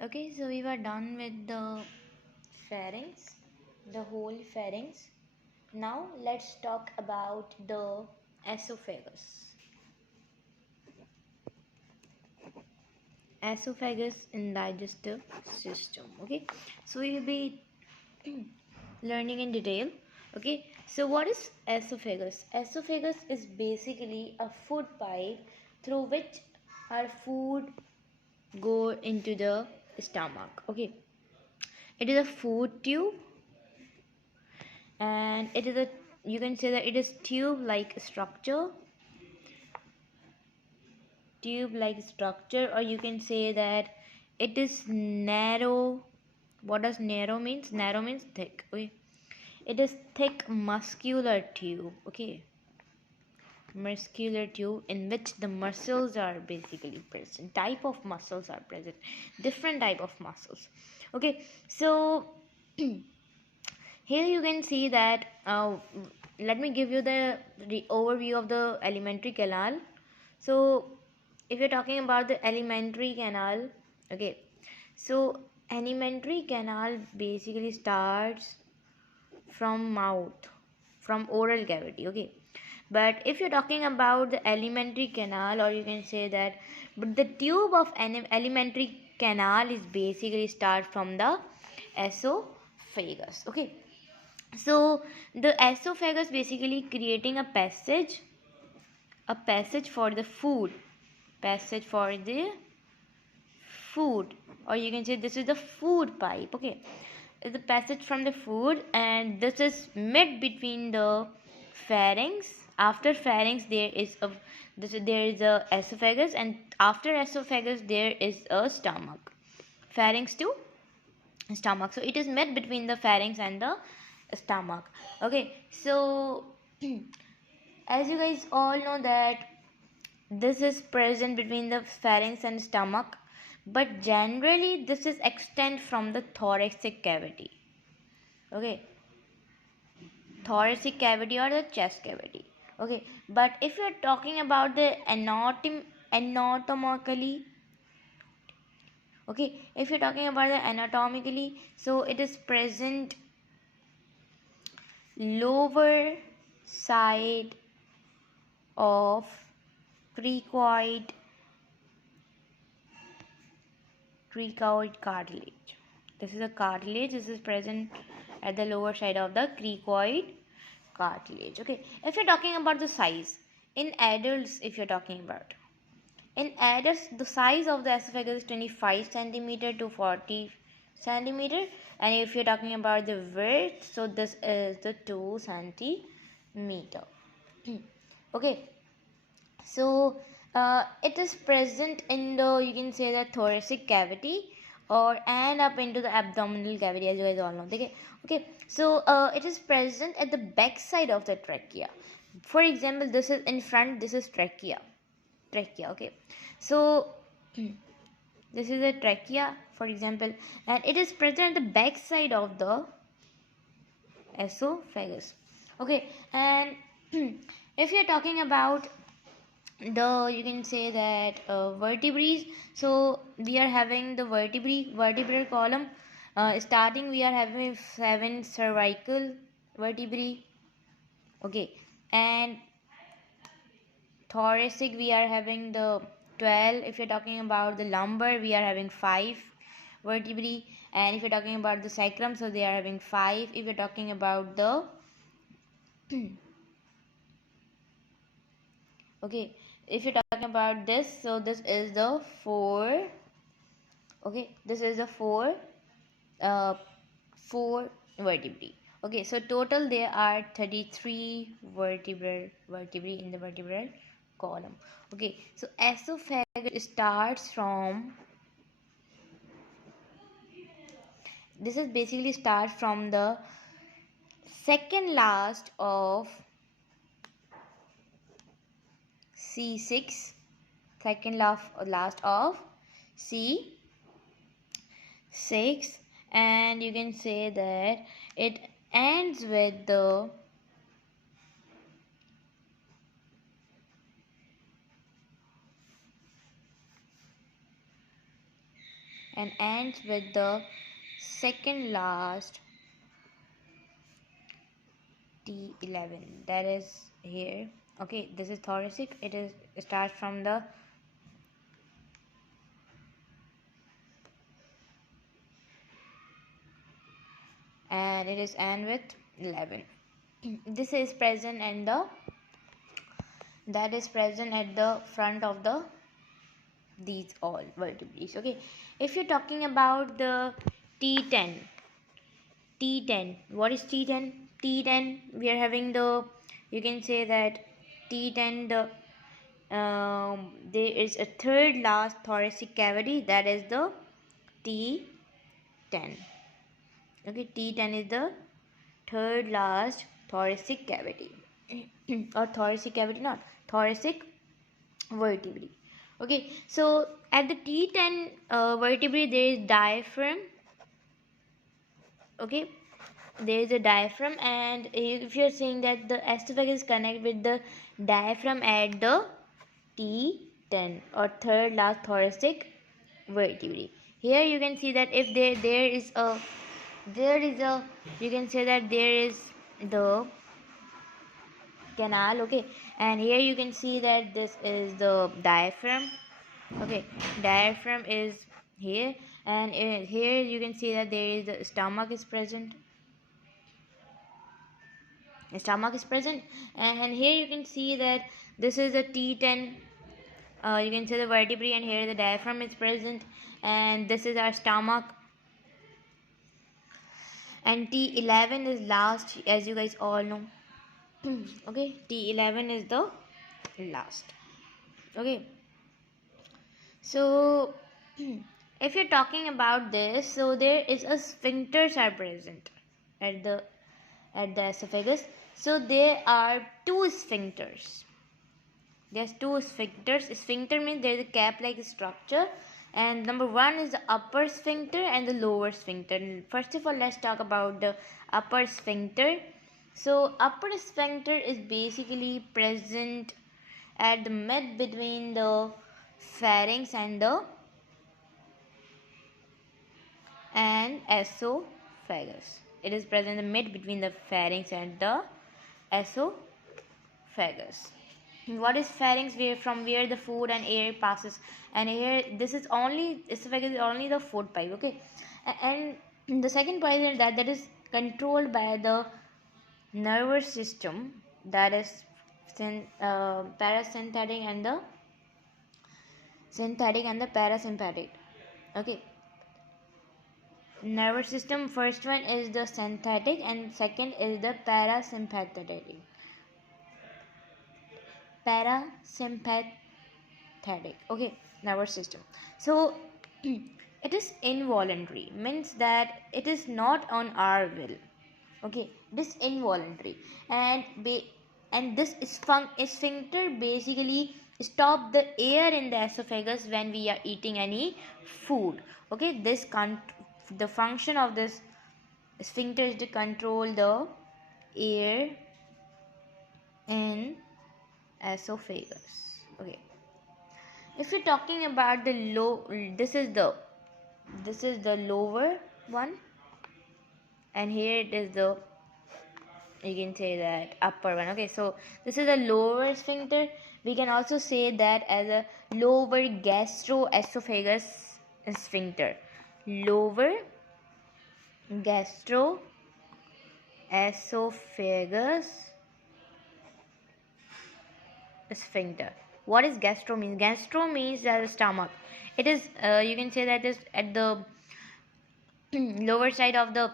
Okay, so we were done with the pharynx, the whole pharynx. Now let's talk about the esophagus. Esophagus in digestive system. Okay, so we will be learning in detail. Okay, so what is esophagus? Esophagus is basically a food pipe through which our food go into the stomach. Okay, it is a food tube, and it is a, you can say that it is tube like structure, or you can say that it is narrow. What does narrow means? Narrow means thick. Okay, it is thick muscular tube. Okay, muscular tube in which the muscles are basically present, type of muscles are present, different type of muscles. Okay, so here you can see that let me give you the overview of the alimentary canal. So if you're talking about the alimentary canal, okay, so alimentary canal basically starts from mouth, from oral cavity. Okay, but if you're talking about the alimentary canal, or you can say that, but the tube of an alimentary canal is basically start from the esophagus. Okay, so the esophagus basically creating a passage for the food, passage for the food, or you can say this is the food pipe. Okay, the passage from the food, and this is mid between the pharynx. After pharynx there is a, there is a esophagus, and after esophagus there is a stomach, pharynx to stomach. So it is mid between the pharynx and the stomach. Okay, so as you guys all know that this is present between the pharynx and stomach, but generally this is extend from the thoracic cavity. Okay, thoracic cavity or the chest cavity. Okay, but if you're talking about the anatomically, okay, if you're talking about the anatomically, so it is present lower side of cricoid cartilage. This is a cartilage. This is present at the lower side of the cricoid cartilage. Okay, if you're talking about the size in adults, if you're talking about in adults, the size of the esophagus is 25 centimeter to 40 centimeter, and if you're talking about the width, so this is the 2 centimeter. Okay, so it is present in the, you can say, the thoracic cavity, or and up into the abdominal cavity, as you guys all know. Okay, okay, so it is present at the back side of the trachea. For example, this is in front, this is trachea. Okay, so this is a trachea, for example, and it is present at the back side of the esophagus. Okay, and if you're talking about the, you can say that vertebrae, so we are having the vertebral column. Starting we are having 7 cervical vertebrae. Okay, and thoracic we are having the 12. If you're talking about the lumbar, we are having 5 vertebrae, and if you're talking about the sacrum, so they are having 5. If you're talking about the okay, if you're talking about this, so this is the 4. Okay, this is the 4 uh 4 vertebrae. Okay, so total there are 33 vertebrae in the vertebral column. Okay, so esophagus starts from, this is basically start from the second last of C6, second last of C6, and you can say that it ends with the and ends with the second last T11, that is here. Okay, this is thoracic. It starts from the and it is end with 11. This is present in the that is present at the front of the these all vertebrae. Okay, if you're talking about the T10, what is T10? T10, we are having the, you can say that T10, there is a third last thoracic cavity, that is the T10. Okay, T10 is the third last thoracic cavity or thoracic cavity, not thoracic vertebrae. Okay, so at the T10 vertebrae there is diaphragm. Okay, there is a diaphragm, and if you're saying that the esophagus connect with the diaphragm at the T10 or third last thoracic vertebrae. Here you can see that if there is a you can say that there is the canal. Okay, and here you can see that this is the diaphragm. Okay, diaphragm is here, and here you can see that there is the stomach is present. The stomach is present, and here you can see that this is the T10. You can see the vertebrae, and here the diaphragm is present, and this is our stomach. And T11 is last, as you guys all know. Okay, T11 is the last. Okay, so if you're talking about this, so there is a sphincters are present at the esophagus. So there are two sphincters. There's two sphincters. Sphincter means there is a cap-like structure, and number one is the upper sphincter and the lower sphincter. First of all, let's talk about the upper sphincter. So upper sphincter is basically present at the mid between the pharynx and esophagus. It is present in the mid between the pharynx and the esophagus. What is pharynx? From where the food and air passes, and here this is only esophagus is only the food pipe. Okay, and the second point is that is controlled by the nervous system, that is parasympathetic and the synthetic and the parasympathetic. Okay, nervous system, first one is the synthetic and second is the parasympathetic. Okay, nervous system. So it is involuntary, means that it is not on our will. Okay, this involuntary, and this sphincter basically stop the air in the esophagus when we are eating any food. Okay, the function of this sphincter is to control the air in esophagus. Okay, if you're talking about the this is the lower one, and here it is the, you can say that, upper one. Okay, so this is a lower sphincter. We can also say that as a lower gastroesophagus sphincter. Lower gastroesophagus sphincter. What is gastro means? Gastro means that the stomach. It is you can say that is at the lower side of the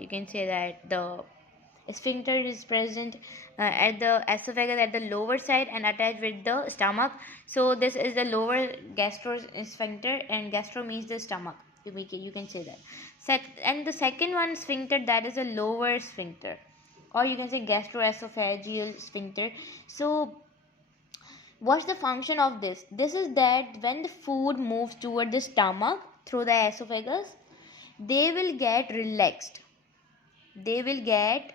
you can say that the sphincter is present at the esophagus at the lower side and attached with the stomach. So this is the lower gastro sphincter, and gastro means the stomach. You can say that. And the second one, sphincter, that is a lower sphincter, or you can say gastroesophageal sphincter. So what's the function of this? This is that when the food moves toward the stomach through the esophagus, they will get relaxed. They will get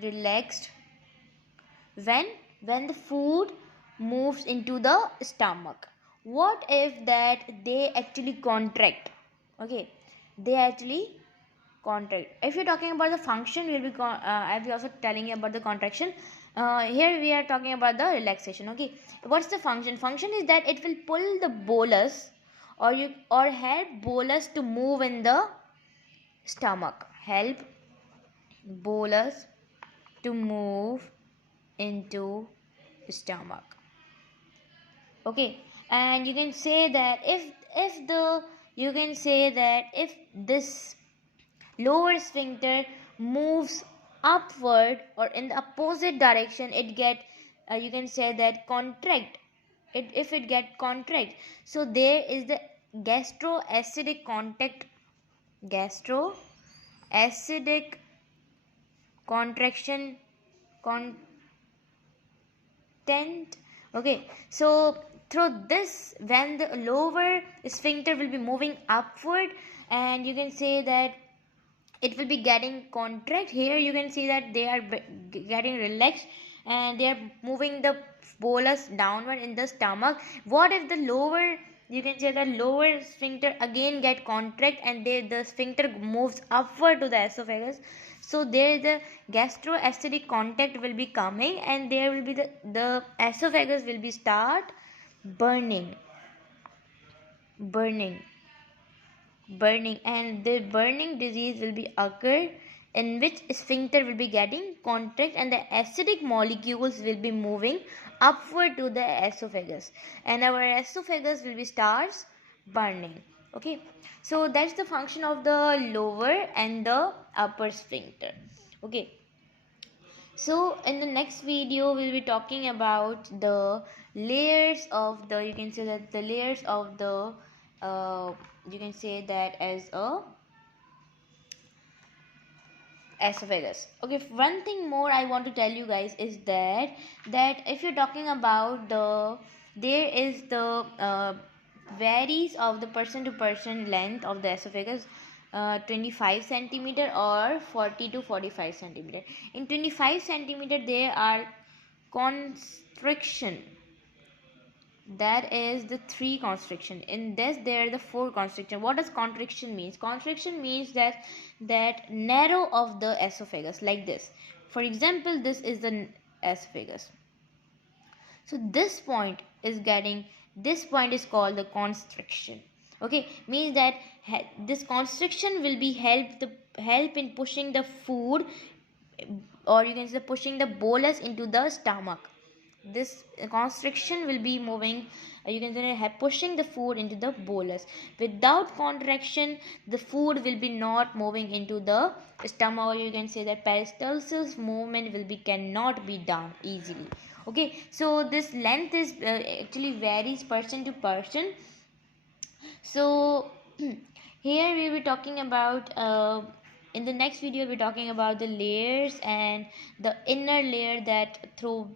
relaxed when the food moves into the stomach. what if that they actually contract? Okay, they actually contract. If you're talking about the function, I'll be also telling you about the contraction. Here we are talking about the relaxation. Okay, what's the function? Function is that it will pull the bolus or help bolus to move in the stomach. Help bolus to move into stomach. Okay, and you can say that if this lower sphincter moves upward or in the opposite direction, it get you can say that contract it. If it get contract, so there is the gastroacidic contraction content. Okay, so through this, when the lower sphincter will be moving upward, and you can say that it will be getting contract. Here you can see that they are getting relaxed and they are moving the bolus downward in the stomach. What if the lower, you can say the lower sphincter again get contract and the sphincter moves upward to the esophagus? So there is the gastroacidic contact will be coming, and there will be the esophagus will be start burning burning burning and the burning disease will be occur, in which sphincter will be getting contract and the acidic molecules will be moving upward to the esophagus, and our esophagus will be starts burning. Okay, so that's the function of the lower and the upper sphincter. Okay, so in the next video we'll be talking about the layers of the, you can say that the layers of the you can say that as a esophagus. Okay, one thing more I want to tell you guys is that if you're talking about there is the varies of the person to person length of the esophagus, 25 centimeter or 40 to 45 centimeter. In 25 centimeter there are constriction, that is the 3 constriction. In this there are the 4 constriction. What does constriction means? Constriction means that narrow of the esophagus, like this. For example, this is the esophagus, so this point is called the constriction. Okay, means that this constriction will be help in pushing the food, or you can say pushing the bolus into the stomach. This constriction will be moving, you can say pushing the food into the bolus. Without contraction, the food will be not moving into the stomach, or you can say that peristalsis movement will be cannot be done easily. Okay, so this length is actually varies person to person. So here we will be talking about in the next video we'll be talking about the layers and the inner layer, that through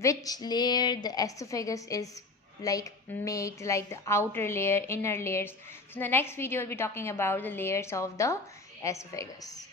which layer the esophagus is like made, like the outer layer, inner layers. So in the next video we'll be talking about the layers of the esophagus.